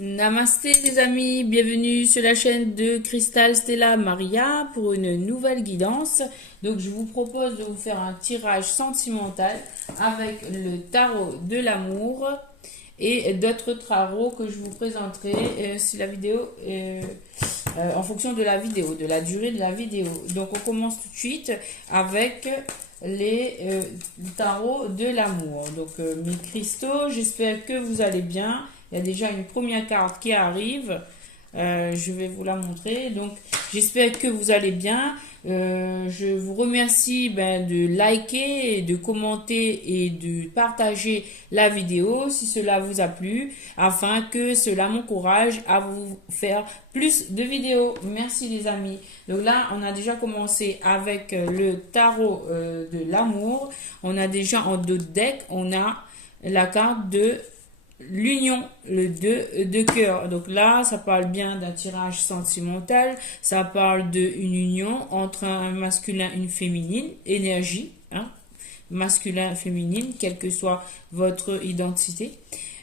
Namasté les amis, bienvenue sur la chaîne de Cristal Stella Maria pour une nouvelle guidance. Donc je vous propose de vous faire un tirage sentimental avec le tarot de l'amour et d'autres tarots que je vous présenterai si la vidéo en fonction de la vidéo, de la durée de la vidéo. Donc on commence tout de suite avec les tarots de l'amour. Donc mes cristaux, j'espère que vous allez bien. Il y a déjà une première carte qui arrive. Je vais vous la montrer. Donc, j'espère que vous allez bien. Je vous remercie de liker, de commenter et de partager la vidéo si cela vous a plu, afin que cela m'encourage à vous faire plus de vidéos. Merci les amis. Donc là, on a déjà commencé avec le tarot de l'amour. On a déjà en deux decks, on a la carte de l'union, le 2 de cœur. Donc là, ça parle bien d'un tirage sentimental. Ça parle d'une union entre un masculin et une féminine, énergie, hein, masculin, féminine, quelle que soit votre identité.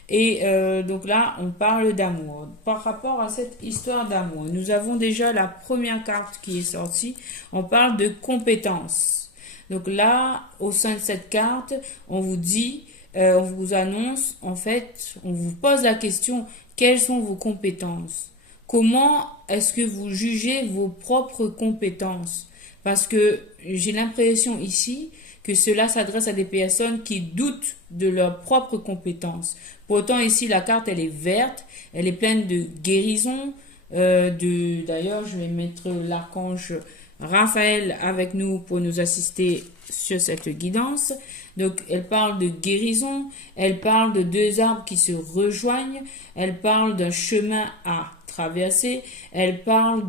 Et donc là, on parle d'amour. Par rapport à cette histoire d'amour, nous avons déjà la première carte qui est sortie. On parle de compétences. Donc là, au sein de cette carte, on vous dit on vous annonce, en fait, on vous pose la question, quelles sont vos compétences? Comment est-ce que vous jugez vos propres compétences? Parce que j'ai l'impression ici que cela s'adresse à des personnes qui doutent de leurs propres compétences. Pourtant, ici, la carte, elle est verte, elle est pleine de guérison. D'ailleurs, je vais mettre l'archange Raphaël avec nous pour nous assister sur cette guidance. Donc, elle parle de guérison, elle parle de deux arbres qui se rejoignent, elle parle d'un chemin à traverser, elle parle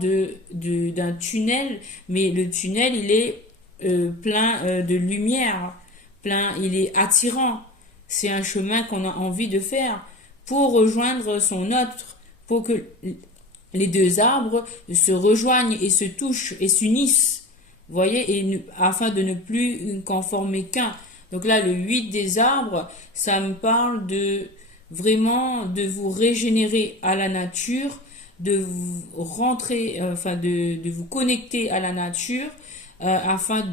d'un tunnel, mais le tunnel, il est plein de lumière, il est attirant. C'est un chemin qu'on a envie de faire pour rejoindre son autre, pour que les deux arbres se rejoignent et se touchent et s'unissent. Vous voyez, afin de ne plus qu'en former qu'un. Donc là, le 8 des arbres, ça me parle de vraiment de vous régénérer à la nature, de vous rentrer, de vous connecter à la nature, afin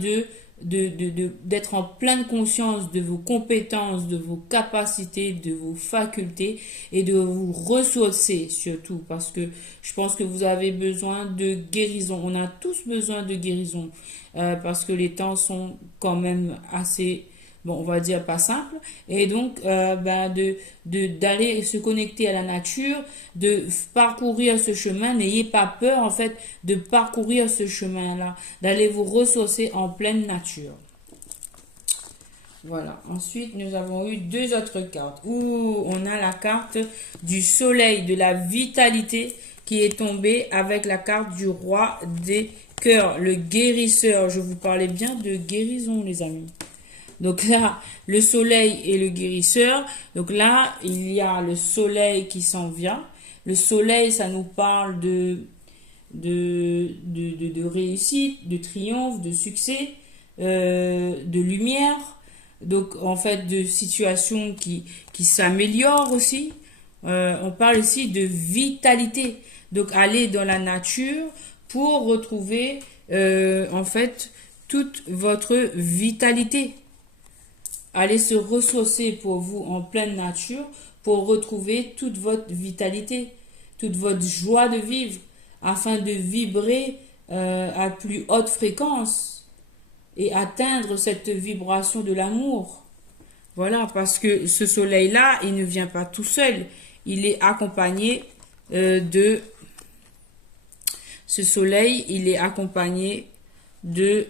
d'être en pleine conscience de vos compétences, de vos capacités, de vos facultés et de vous ressourcer surtout parce que je pense que vous avez besoin de guérison. On a tous besoin de guérison parce que les temps sont quand même assez bon, on va dire pas simple, et donc d'aller se connecter à la nature, de parcourir ce chemin. N'ayez pas peur en fait de parcourir ce chemin-là, d'aller vous ressourcer en pleine nature. Voilà. Ensuite, nous avons eu deux autres cartes. Où on a la carte du soleil, de la vitalité qui est tombée avec la carte du roi des cœurs, le guérisseur. Je vous parlais bien de guérison, les amis. Donc là, le soleil et le guérisseur. Donc là, il y a le soleil qui s'en vient. Le soleil, ça nous parle de réussite, de triomphe, de succès, de lumière. Donc en fait, de situations qui s'améliorent aussi. On parle aussi de vitalité. Donc aller dans la nature pour retrouver en fait toute votre vitalité. Allez se ressourcer pour vous en pleine nature pour retrouver toute votre vitalité, toute votre joie de vivre, afin de vibrer à plus haute fréquence et atteindre cette vibration de l'amour. Voilà, parce que ce soleil-là, il ne vient pas tout seul. Il est accompagné de... Ce soleil, il est accompagné de...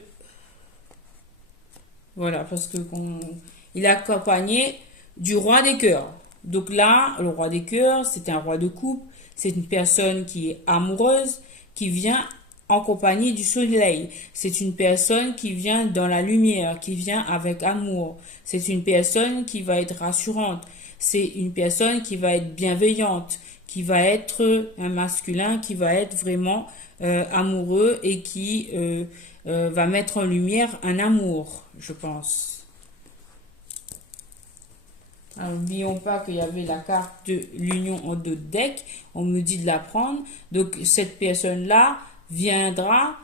Voilà, parce que il est accompagné du roi des cœurs. Donc là, le roi des cœurs, c'est un roi de coupe. C'est une personne qui est amoureuse, qui vient en compagnie du soleil. C'est une personne qui vient dans la lumière, qui vient avec amour. C'est une personne qui va être rassurante. C'est une personne qui va être bienveillante, qui va être un masculin, qui va être vraiment amoureux et qui va mettre en lumière un amour, je pense. Alors, n'oublions pas qu'il y avait la carte de l'union en deux decks. On me dit de la prendre. Donc, cette personne-là viendra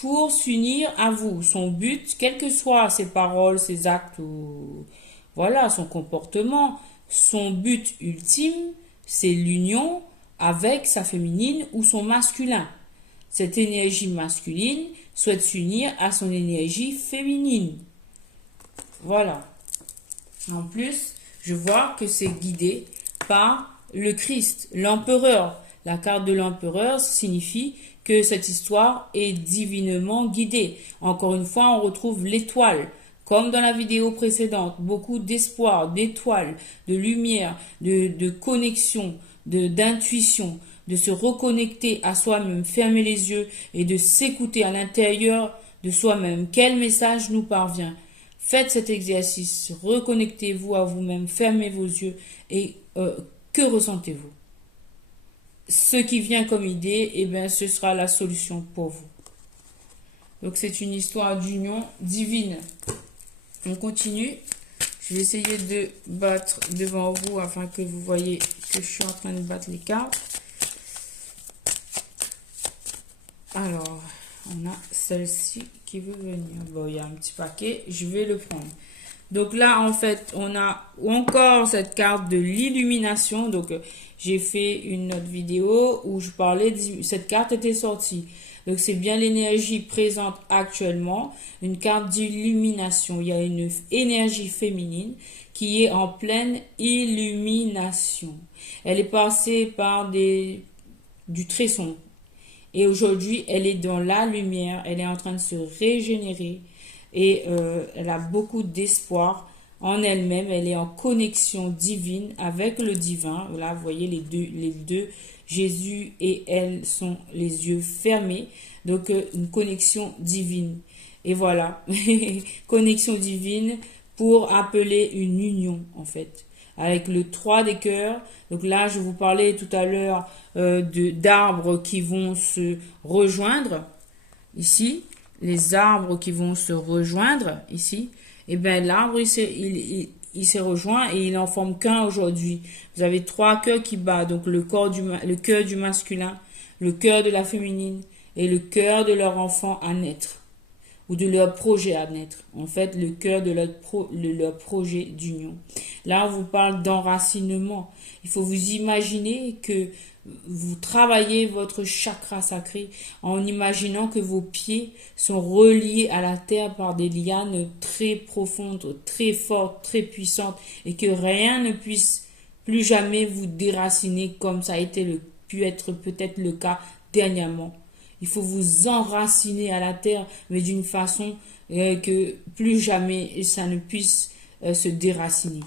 pour s'unir à vous. Son but, quelles que soient ses paroles, ses actes ou voilà, son comportement, son but ultime, c'est l'union avec sa féminine ou son masculin. Cette énergie masculine souhaite s'unir à son énergie féminine. Voilà. En plus, je vois que c'est guidé par le Christ, l'empereur. La carte de l'empereur signifie que cette histoire est divinement guidée. Encore une fois, on retrouve l'étoile. Comme dans la vidéo précédente, beaucoup d'espoir, d'étoiles, de lumière, de connexion, d'intuition, de se reconnecter à soi-même, fermer les yeux et de s'écouter à l'intérieur de soi-même. Quel message nous parvient? Faites cet exercice, reconnectez-vous à vous-même, fermez vos yeux et que ressentez-vous? Ce qui vient comme idée, eh bien, ce sera la solution pour vous. Donc c'est une histoire d'union divine. On continue. Je vais essayer de battre devant vous afin que vous voyez que je suis en train de battre les cartes. Alors, on a celle-ci qui veut venir. Bon, il y a un petit paquet, je vais le prendre. Donc là, en fait, on a encore cette carte de l'illumination. Donc, j'ai fait une autre vidéo où je parlais de cette carte était sortie. Donc, c'est bien l'énergie présente actuellement. Une carte d'illumination. Il y a une énergie féminine qui est en pleine illumination. Elle est passée par du tresson. Et aujourd'hui, elle est dans la lumière. Elle est en train de se régénérer. Et elle a beaucoup d'espoir en elle-même. Elle est en connexion divine avec le divin. Là, vous voyez les deux. Jésus et elle sont les yeux fermés. Donc, une connexion divine. Et voilà, connexion divine pour appeler une union, en fait. Avec le 3 des cœurs. Donc là, je vous parlais tout à l'heure d'arbres qui vont se rejoindre. Ici, les arbres qui vont se rejoindre, ici. Et bien, l'arbre, il s'est rejoint et il en forme qu'un aujourd'hui. Vous avez 3 cœurs qui battent, donc le cœur du masculin, le cœur de la féminine et le cœur de leur enfant à naître ou de leur projet à naître. En fait, le cœur de leur projet d'union. Là, on vous parle d'enracinement. Il faut vous imaginer que vous travaillez votre chakra sacré en imaginant que vos pieds sont reliés à la terre par des lianes très profondes, très fortes, très puissantes et que rien ne puisse plus jamais vous déraciner comme ça a pu être peut-être le cas dernièrement. Il faut vous enraciner à la terre, mais d'une façon que plus jamais ça ne puisse se déraciner.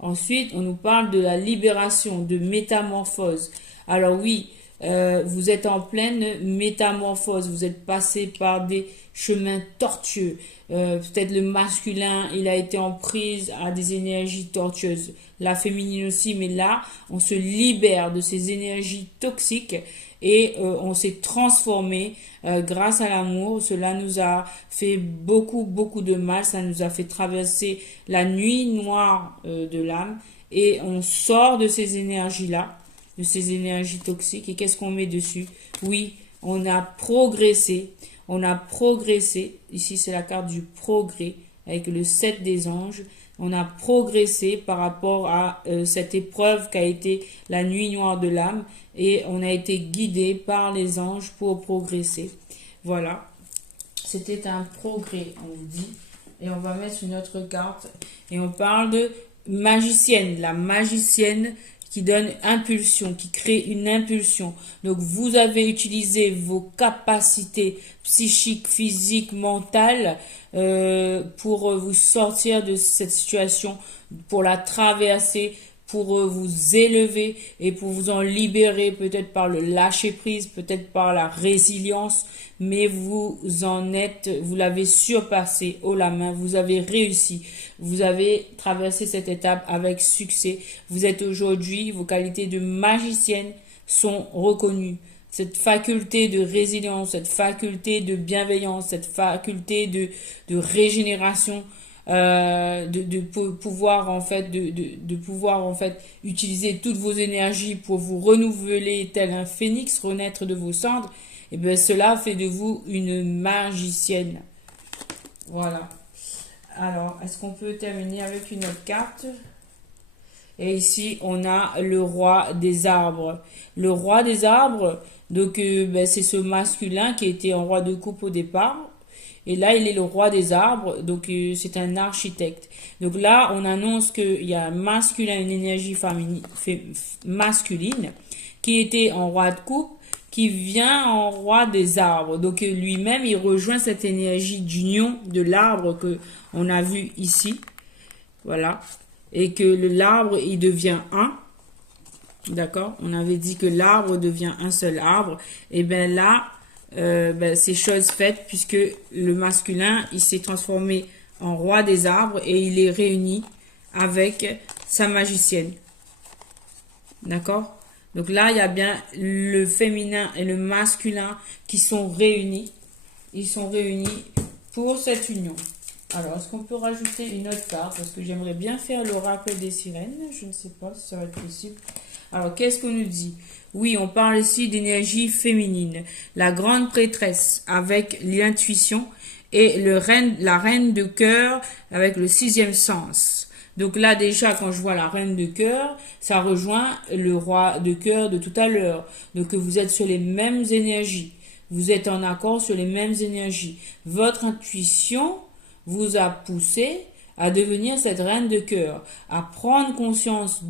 Ensuite, on nous parle de la libération, de métamorphose. Alors oui, vous êtes en pleine métamorphose, vous êtes passé par des chemins tortueux. Peut-être le masculin, il a été en prise à des énergies tortueuses. La féminine aussi, mais là, on se libère de ces énergies toxiques et on s'est transformé grâce à l'amour. Cela nous a fait beaucoup de mal, ça nous a fait traverser la nuit noire de l'âme et on sort de ces énergies-là, de ces énergies toxiques. Et qu'est-ce qu'on met dessus? Oui, on a progressé. Ici, c'est la carte du progrès avec le 7 des anges. On a progressé par rapport à cette épreuve qu'a été la nuit noire de l'âme et on a été guidé par les anges pour progresser. Voilà, c'était un progrès, on vous dit. Et on va mettre une autre carte et on parle de magicienne, la magicienne qui donne impulsion, qui crée une impulsion. Donc, vous avez utilisé vos capacités psychiques, physiques, mentales pour vous sortir de cette situation, pour la traverser, pour vous élever et pour vous en libérer, peut-être par le lâcher-prise, peut-être par la résilience, mais vous l'avez surpassé haut la main, vous avez réussi, vous avez traversé cette étape avec succès. Vous êtes aujourd'hui, vos qualités de magicienne sont reconnues. Cette faculté de résilience, cette faculté de bienveillance, cette faculté de régénération, pouvoir en fait de pouvoir en fait utiliser toutes vos énergies pour vous renouveler tel un phénix, renaître de vos cendres, et bien cela fait de vous une magicienne. Voilà. Alors, est-ce qu'on peut terminer avec une autre carte? Et ici, on a le roi des arbres. Le roi des arbres, donc c'est ce masculin qui était un roi de coupe au départ. Et là, il est le roi des arbres, donc c'est un architecte. Donc là, on annonce qu'il y a un masculin, une énergie masculine, qui était en roi de coupe, qui vient en roi des arbres. Donc lui-même, il rejoint cette énergie d'union de l'arbre que on a vu ici. Voilà. Et que l'arbre, il devient un. D'accord? On avait dit que l'arbre devient un seul arbre. Et bien là, c'est chose faite puisque le masculin, il s'est transformé en roi des arbres et il est réuni avec sa magicienne. D'accord? Donc là, il y a bien le féminin et le masculin qui sont réunis. Ils sont réunis pour cette union. Alors, est-ce qu'on peut rajouter une autre carte? Parce que j'aimerais bien faire l'oracle des sirènes. Je ne sais pas si ça va être possible. Alors, qu'est-ce qu'on nous dit? Oui, on parle ici d'énergie féminine. La grande prêtresse avec l'intuition et la reine de cœur avec le 6e sens. Donc là, déjà, quand je vois la reine de cœur, ça rejoint le roi de cœur de tout à l'heure. Donc, vous êtes sur les mêmes énergies. Vous êtes en accord sur les mêmes énergies. Votre intuition vous a poussé à devenir cette reine de cœur, à prendre conscience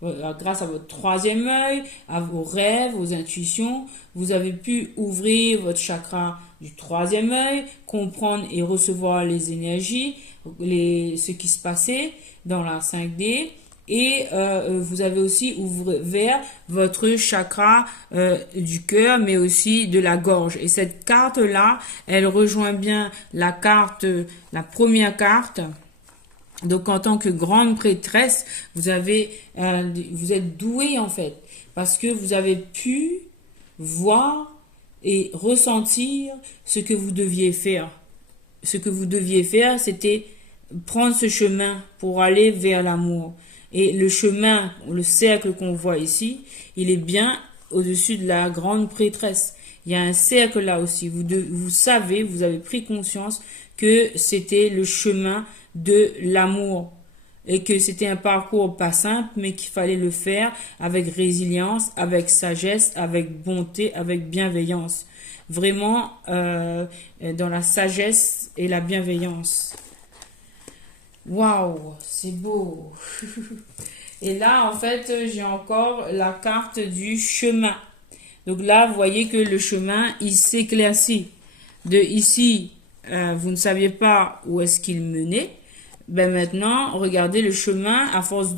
grâce à votre 3e œil, à vos rêves, vos intuitions, vous avez pu ouvrir votre chakra du 3e œil, comprendre et recevoir les énergies, ce qui se passait dans la 5D, et vous avez aussi ouvert votre chakra du cœur, mais aussi de la gorge. Et cette carte-là, elle rejoint bien la première carte. Donc, en tant que grande prêtresse, vous êtes doué en fait, parce que vous avez pu voir et ressentir ce que vous deviez faire. Ce que vous deviez faire, c'était prendre ce chemin pour aller vers l'amour. Et le chemin, le cercle qu'on voit ici, il est bien au-dessus de la grande prêtresse. Il y a un cercle là aussi. Vous savez, vous avez pris conscience que c'était le chemin de l'amour et que c'était un parcours pas simple, mais qu'il fallait le faire avec résilience, avec sagesse, avec bonté, avec bienveillance. Vraiment dans la sagesse et la bienveillance. Waouh, c'est beau. Et là, en fait, j'ai encore la carte du chemin. Donc là, vous voyez que le chemin, il s'éclaircit. De ici, vous ne saviez pas où est-ce qu'il menait. Ben maintenant, regardez le chemin, à force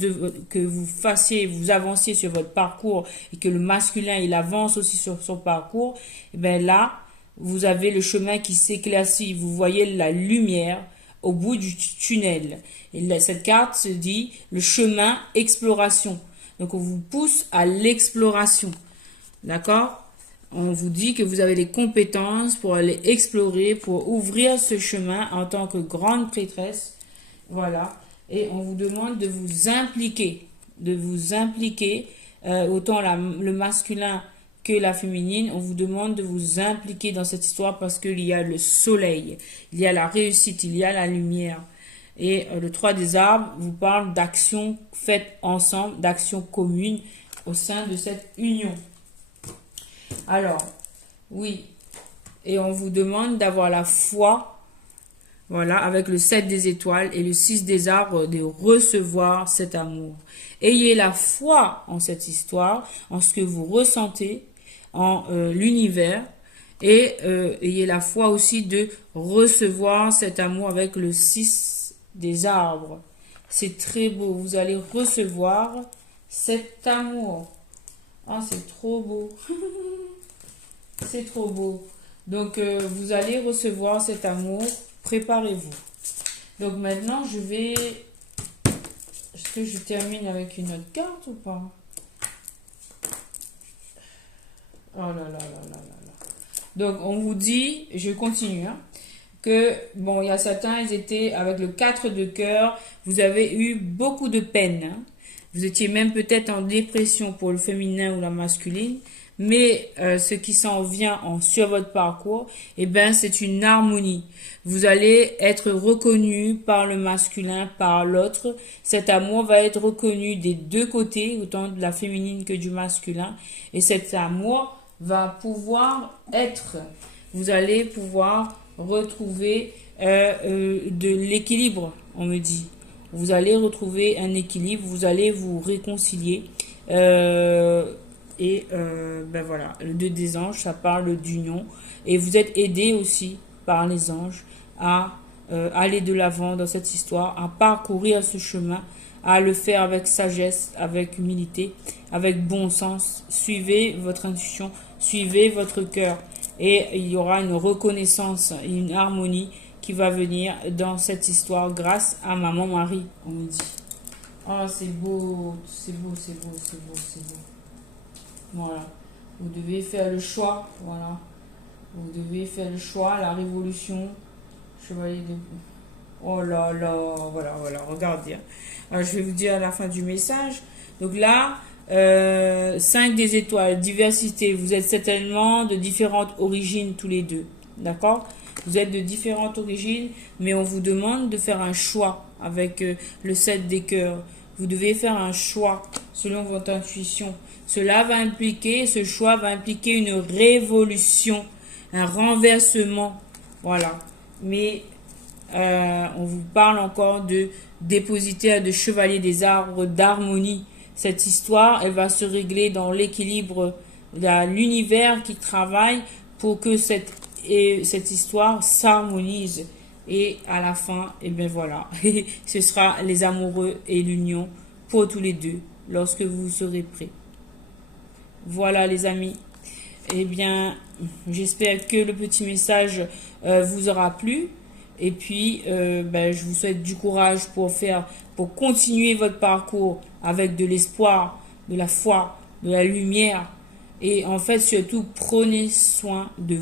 que vous avanciez sur votre parcours et que le masculin, il avance aussi sur son parcours, et ben là, vous avez le chemin qui s'éclaircit. Vous voyez la lumière au bout du tunnel. Et cette carte se dit le chemin exploration. Donc on vous pousse à l'exploration. D'accord? On vous dit que vous avez les compétences pour aller explorer, pour ouvrir ce chemin en tant que grande prêtresse. Voilà. Et on vous demande de vous impliquer. De vous impliquer. Autant le masculin que la féminine, on vous demande de vous impliquer dans cette histoire parce qu'il y a le soleil, il y a la réussite, il y a la lumière. Et le 3 des arbres vous parle d'actions faites ensemble, d'actions communes au sein de cette union. Alors, oui, et on vous demande d'avoir la foi, voilà, avec le 7 des étoiles et le 6 des arbres, de recevoir cet amour. Ayez la foi en cette histoire, en ce que vous ressentez, en l'univers, et ayez la foi aussi de recevoir cet amour avec le 6 des arbres. C'est très beau, vous allez recevoir cet amour. Ah, c'est trop beau. C'est trop beau. Donc, vous allez recevoir cet amour. Préparez-vous. Donc, maintenant, est-ce que je termine avec une autre carte ou pas? Oh là là là là là là. Donc, on vous dit, je continue, hein, que, bon, il y a certains, ils étaient avec le 4 de cœur, vous avez eu beaucoup de peine. Hein. Vous étiez même peut-être en dépression pour le féminin ou la masculine. Mais ce qui s'en vient sur votre parcours, eh ben, c'est une harmonie. Vous allez être reconnu par le masculin, par l'autre. Cet amour va être reconnu des deux côtés, autant de la féminine que du masculin. Et cet amour va pouvoir être, vous allez pouvoir retrouver de l'équilibre, on me dit. Vous allez retrouver un équilibre, vous allez vous réconcilier. Ben voilà, le 2 des anges, ça parle d'union. Et vous êtes aidé aussi par les anges à aller de l'avant dans cette histoire, à parcourir ce chemin, à le faire avec sagesse, avec humilité, avec bon sens. Suivez votre intuition, suivez votre cœur. Et il y aura une reconnaissance, une harmonie qui va venir dans cette histoire grâce à Maman Marie, on me dit. Oh, c'est beau, c'est beau, c'est beau, c'est beau, c'est beau. Voilà. Vous devez faire le choix. Voilà. Vous devez faire le choix. La révolution. Chevalier de... Oh là là. Voilà, voilà. Regardez. Alors, je vais vous dire à la fin du message. Donc là, 5 des étoiles. Diversité. Vous êtes certainement de différentes origines tous les deux. D'accord? Vous êtes de différentes origines. Mais on vous demande de faire un choix avec le 7 des cœurs. Vous devez faire un choix selon votre intuition. Cela va impliquer, ce choix va impliquer une révolution, un renversement. Voilà. Mais on vous parle encore de dépositaire, de chevalier des arbres, d'harmonie. Cette histoire, elle va se régler dans l'équilibre, l'univers qui travaille pour que cette histoire s'harmonise. Et à la fin, et bien voilà, ce sera les amoureux et l'union pour tous les deux lorsque vous serez prêts. Voilà les amis. Eh bien, j'espère que le petit message vous aura plu. Et puis, je vous souhaite du courage pour continuer votre parcours avec de l'espoir, de la foi, de la lumière. Et en fait, surtout, prenez soin de vous.